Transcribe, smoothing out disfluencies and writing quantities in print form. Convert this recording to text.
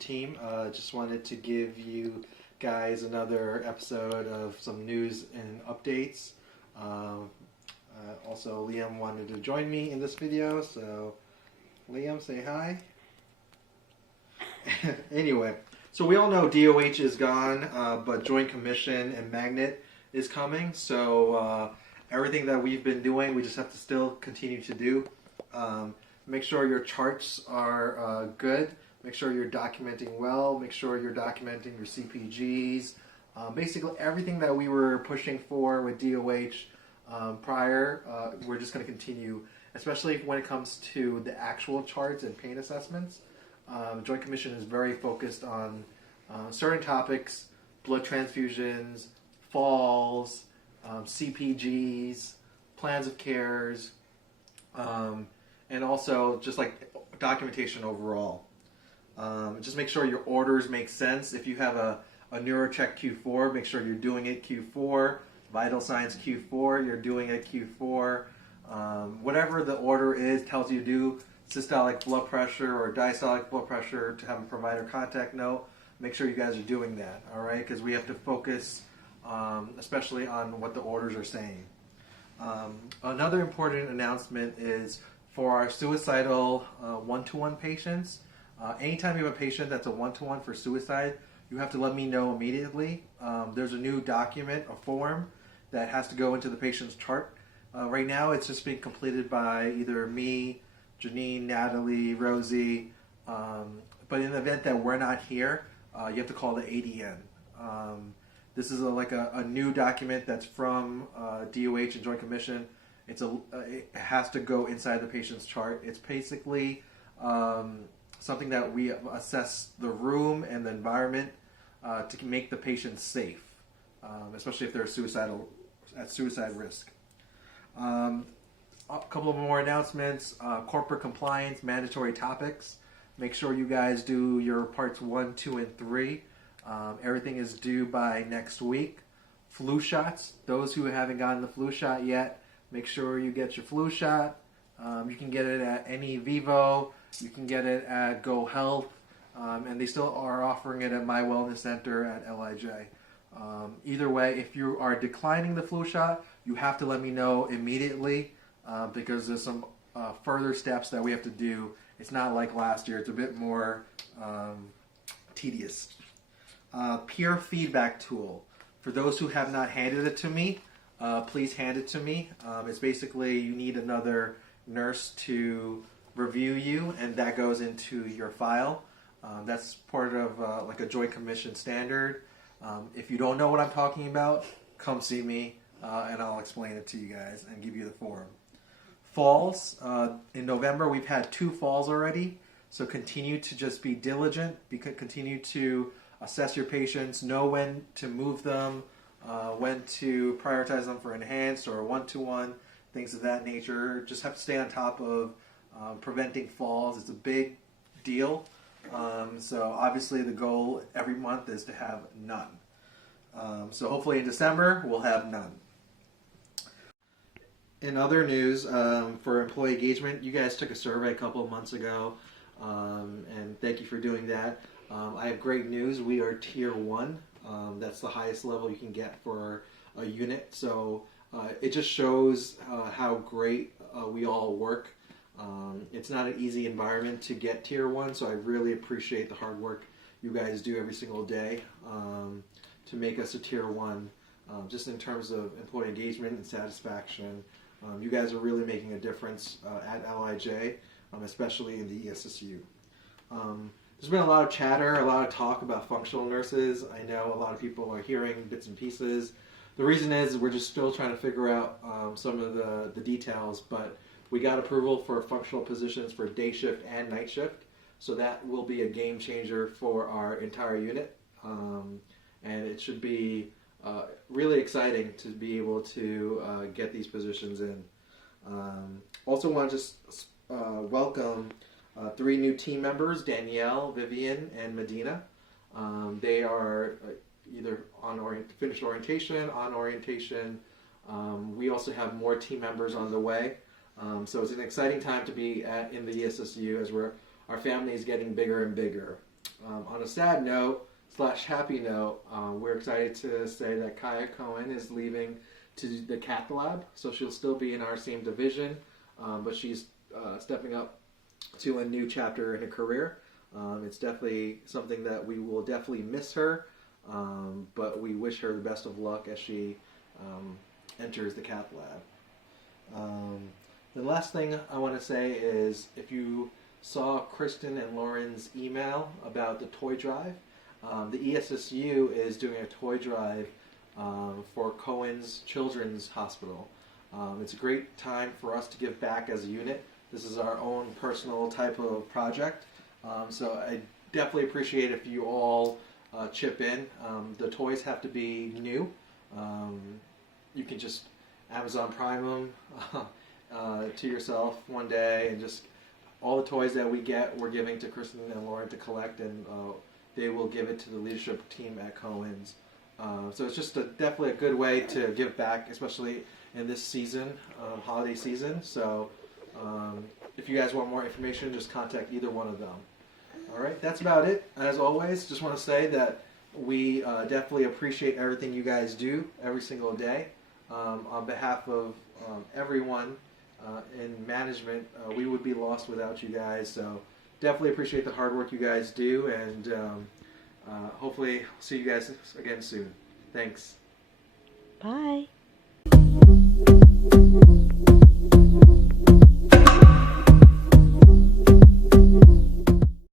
team. Just wanted to give you guys another episode of some news and updates. Also, Liam wanted to join me in this video, so Liam, say hi. Anyway, so we all know DOH is gone, but Joint Commission and Magnet is coming. So everything that we've been doing, we just have to still continue to do. Make sure your charts are good. Make sure you're documenting well. Make sure you're documenting your CPGs. Basically, everything that we were pushing for with DOH prior, we're just going to continue, especially when it comes to the actual charts and pain assessments. Joint Commission is very focused on certain topics: blood transfusions, falls, CPGs, plans of cares, and also just like documentation overall. Just make sure your orders make sense. If you have a NeuroCheck Q4, make sure you're doing it Q4. Vital Signs Q4, you're doing it Q4. Whatever the order is, tells you to do systolic blood pressure or diastolic blood pressure, to have a provider contact note. Make sure you guys are doing that, all right? Because we have to focus especially on what the orders are saying. Another important announcement is for our suicidal one-to-one patients. Anytime you have a patient that's a one-to-one for suicide, you have to let me know immediately. There's a new document, a form, that has to go into the patient's chart. Right now, it's just being completed by either me, Janine, Natalie, Rosie. But in the event that we're not here, you have to call the ADN. This is like a new document that's from DOH and Joint Commission. It has to go inside the patient's chart. It's basically something that we assess the room and the environment to make the patient safe, especially if they're at suicide risk. A couple of more announcements. Corporate compliance, mandatory topics. Make sure you guys do your parts 1, 2, and 3. Everything is due by next week. Flu shots. Those who haven't gotten the flu shot yet, make sure you get your flu shot. You can get it at any Vivo. You can get it at Go Health. And they still are offering it at My Wellness Center at LIJ. Either way, if you are declining the flu shot, you have to let me know immediately because there's some further steps that we have to do. It's not like last year. It's a bit more tedious. Peer feedback tool. For those who have not handed it to me, please hand it to me. It's basically you need another nurse to review you, and that goes into your file. That's part of like a Joint Commission standard. If you don't know what I'm talking about, come see me and I'll explain it to you guys and give you the form. Falls. In November, we've had 2 falls already, so continue to just be diligent. Continue to assess your patients, know when to move them, when to prioritize them for enhanced or one-to-one, things of that nature. Just have to stay on top of preventing falls. It's a big deal. So obviously the goal every month is to have none. So hopefully in December we'll have none. In other news, for employee engagement, you guys took a survey a couple of months ago, and thank you for doing that. I have great news. We are Tier 1. That's the highest level you can get for a unit. So it just shows how great we all work. It's not an easy environment to get Tier 1, so I really appreciate the hard work you guys do every single day to make us a Tier 1, just in terms of employee engagement and satisfaction. You guys are really making a difference at LIJ, especially in the ESSU. There's been a lot of chatter, a lot of talk about functional nurses. I know a lot of people are hearing bits and pieces. The reason is we're just still trying to figure out some of the details, but we got approval for functional positions for day shift and night shift, so that will be a game changer for our entire unit, and it should be really exciting to be able to get these positions in. Also want to just welcome 3 new team members, Danielle, Vivian, and Medina. They are either finished orientation, on orientation. We also have more team members on the way. So it's an exciting time to be in the ESSU as our family is getting bigger and bigger. On a sad note slash happy note, we're excited to say that Kaya Cohen is leaving to the cath lab, so she'll still be in our same division, but she's stepping up to a new chapter in her career. It's definitely something that we will definitely miss her, but we wish her the best of luck as she enters the cath lab. The last thing I want to say is, if you saw Kristen and Lauren's email about the toy drive, the ESSU is doing a toy drive for Cohen's Children's Hospital. It's a great time for us to give back as a unit. This is our own personal type of project, so I definitely appreciate if you all chip in. The toys have to be new. You can just Amazon Prime them to yourself one day, and just all the toys that we get, we're giving to Kristen and Lauren to collect, and they will give it to the leadership team at Cohen's. So it's just definitely a good way to give back, especially in this season, holiday season. So if you guys want more information, just contact either one of them. All right, that's about it. As always, just want to say that we definitely appreciate everything you guys do every single day. On behalf of everyone in management, we would be lost without you guys. So definitely appreciate the hard work you guys do, and hopefully see you guys again soon. Thanks. Bye.